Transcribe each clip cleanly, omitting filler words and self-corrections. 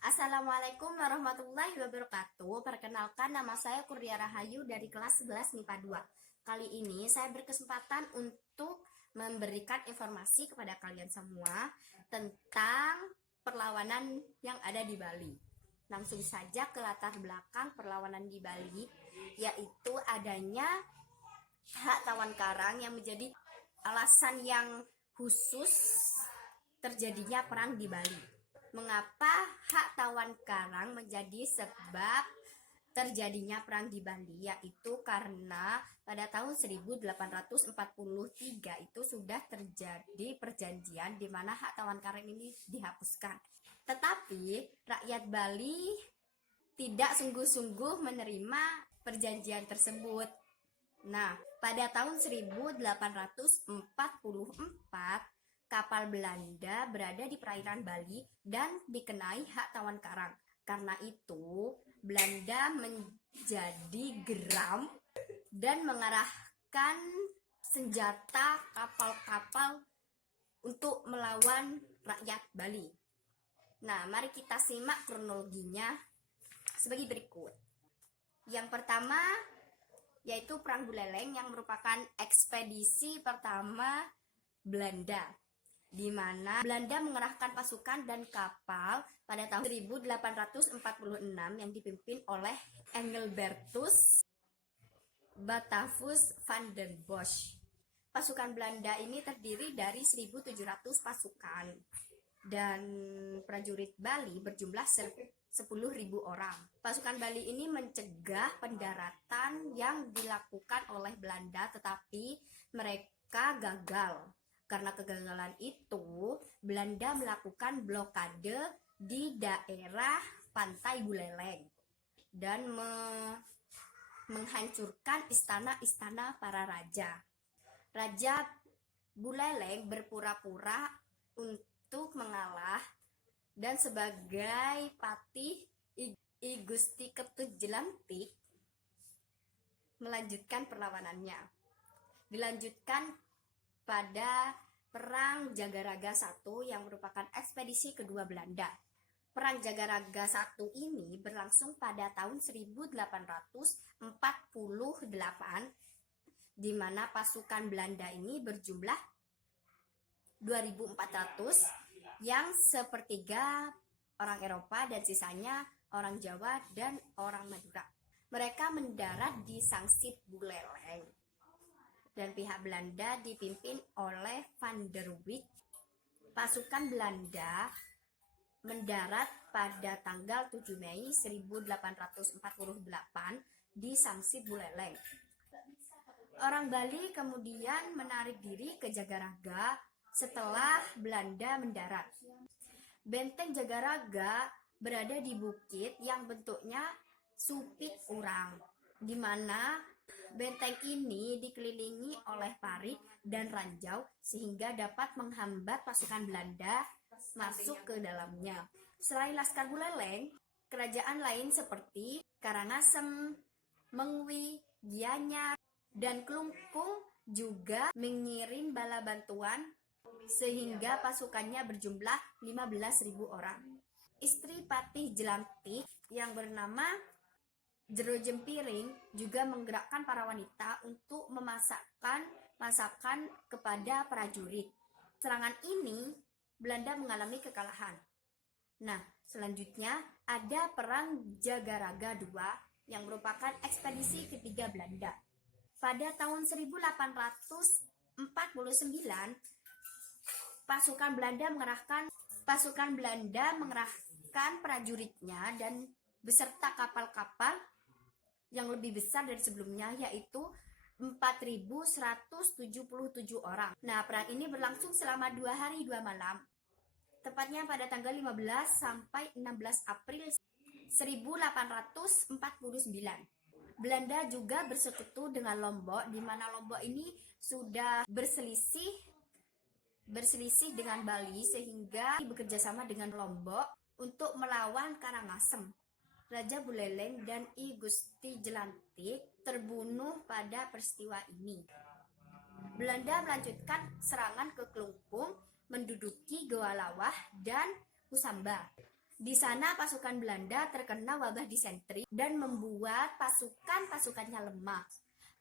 Assalamualaikum warahmatullahi wabarakatuh. Perkenalkan, nama saya Kurnia Rahayu dari kelas 11 MIPA 2. Kali ini saya berkesempatan untuk memberikan informasi kepada kalian semua tentang perlawanan yang ada di Bali. Langsung saja ke latar belakang perlawanan di Bali, yaitu adanya hak tawan karang yang menjadi alasan yang khusus terjadinya perang di Bali. Mengapa hak tawan karang menjadi sebab terjadinya perang di Bali? Yaitu karena pada tahun 1843 itu sudah terjadi perjanjian di mana hak tawan karang ini dihapuskan. Tetapi rakyat Bali tidak sungguh-sungguh menerima perjanjian tersebut. Nah, pada tahun 1844 kapal Belanda berada di perairan Bali dan dikenai hak tawan karang. Karena itu, Belanda menjadi geram dan mengarahkan senjata kapal-kapal untuk melawan rakyat Bali. Nah, mari kita simak kronologinya sebagai berikut. Yang pertama, yaitu Perang Buleleng yang merupakan ekspedisi pertama Belanda, di mana Belanda mengerahkan pasukan dan kapal pada tahun 1846 yang dipimpin oleh Engelbertus Batavus van den Bosch. Pasukan Belanda ini terdiri dari 1.700 pasukan dan prajurit Bali berjumlah 10.000 orang. Pasukan Bali ini mencegah pendaratan yang dilakukan oleh Belanda, tetapi mereka gagal. Karena kegagalan itu, Belanda melakukan blokade di daerah pantai Buleleng dan menghancurkan istana-istana para raja. Raja Buleleng berpura-pura untuk mengalah dan sebagai patih I Gusti Ketut Jelantik melanjutkan perlawanannya. Dilanjutkan pada Perang Jagaraga I yang merupakan ekspedisi kedua Belanda. Perang Jagaraga I ini berlangsung pada tahun 1848, di mana pasukan Belanda ini berjumlah 2.400 yang sepertiga orang Eropa dan sisanya orang Jawa dan orang Madura. Mereka mendarat di Sangsit Buleleng. Dan pihak Belanda dipimpin oleh Van der Wijk. Pasukan Belanda mendarat pada tanggal 7 Mei 1848 di Sangsit Buleleng. Orang Bali kemudian menarik diri ke Jagaraga setelah Belanda mendarat. Benteng Jagaraga berada di bukit yang bentuknya supit urang, di mana benteng ini dikelilingi oleh parit dan ranjau sehingga dapat menghambat pasukan Belanda masuk ke dalamnya. Selain Laskar Buleleng, kerajaan lain seperti Karangasem, Mengwi, Gianyar, dan Klungkung juga mengirim bala bantuan sehingga pasukannya berjumlah 15.000 orang. Istri Patih Jelantik yang bernama Jero Jempiring juga menggerakkan para wanita untuk memasakkan masakan kepada prajurit. Serangan ini Belanda mengalami kekalahan. Nah, selanjutnya ada Perang Jagaraga II yang merupakan ekspedisi ketiga Belanda. Pada tahun 1849, pasukan Belanda mengerahkan prajuritnya dan beserta kapal-kapal yang lebih besar dari sebelumnya, yaitu 4.177 orang. Nah, perang ini berlangsung selama 2 hari 2 malam, tepatnya pada tanggal 15 sampai 16 April 1849. Belanda juga bersekutu dengan Lombok, di mana Lombok ini sudah berselisih dengan Bali sehingga bekerja sama dengan Lombok untuk melawan Karangasem. Raja Buleleng dan I Gusti Jelantik terbunuh pada peristiwa ini. Belanda melanjutkan serangan ke Klungkung, menduduki Goa Lawah dan Kusamba. Di sana pasukan Belanda terkena wabah disentri dan membuat pasukannya lemah.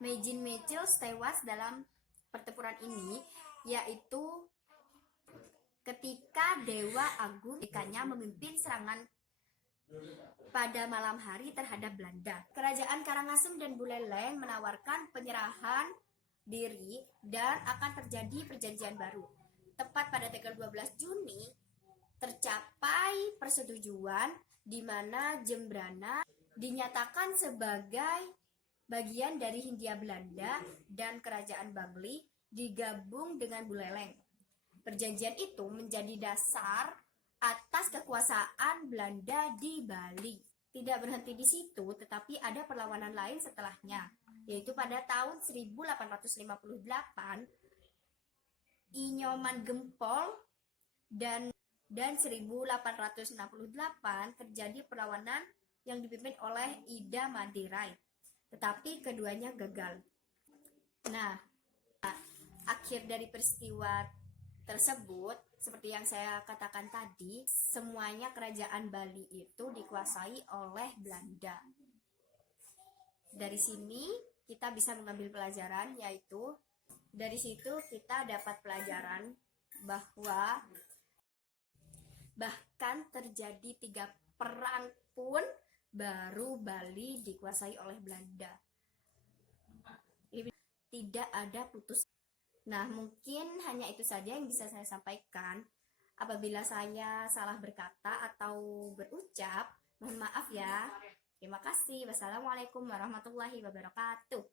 Magin Michiels tewas dalam pertempuran ini, yaitu ketika Dewa Agung ikannya memimpin serangan pada malam hari terhadap Belanda. Kerajaan Karangasem dan Buleleng menawarkan penyerahan diri dan akan terjadi perjanjian baru. Tepat pada tanggal 12 Juni tercapai persetujuan di mana Jembrana dinyatakan sebagai bagian dari Hindia Belanda dan Kerajaan Bangli digabung dengan Buleleng. Perjanjian itu menjadi dasar atas kekuasaan Belanda di Bali. Tidak berhenti di situ, tetapi ada perlawanan lain setelahnya, yaitu pada tahun 1858 Inyoman Gempol dan 1868 terjadi perlawanan yang dipimpin oleh Ida Madirai, tetapi keduanya gagal. Nah, akhir dari peristiwa tersebut, seperti yang saya katakan tadi, semuanya kerajaan Bali itu dikuasai oleh Belanda. Dari sini kita bisa mengambil pelajaran, yaitu dari situ kita dapat pelajaran bahwa bahkan terjadi 3 perang pun baru Bali dikuasai oleh Belanda. Tidak ada putus. Nah, mungkin hanya itu saja yang bisa saya sampaikan. Apabila saya salah berkata atau berucap, mohon maaf ya. Terima kasih. Wassalamualaikum warahmatullahi wabarakatuh.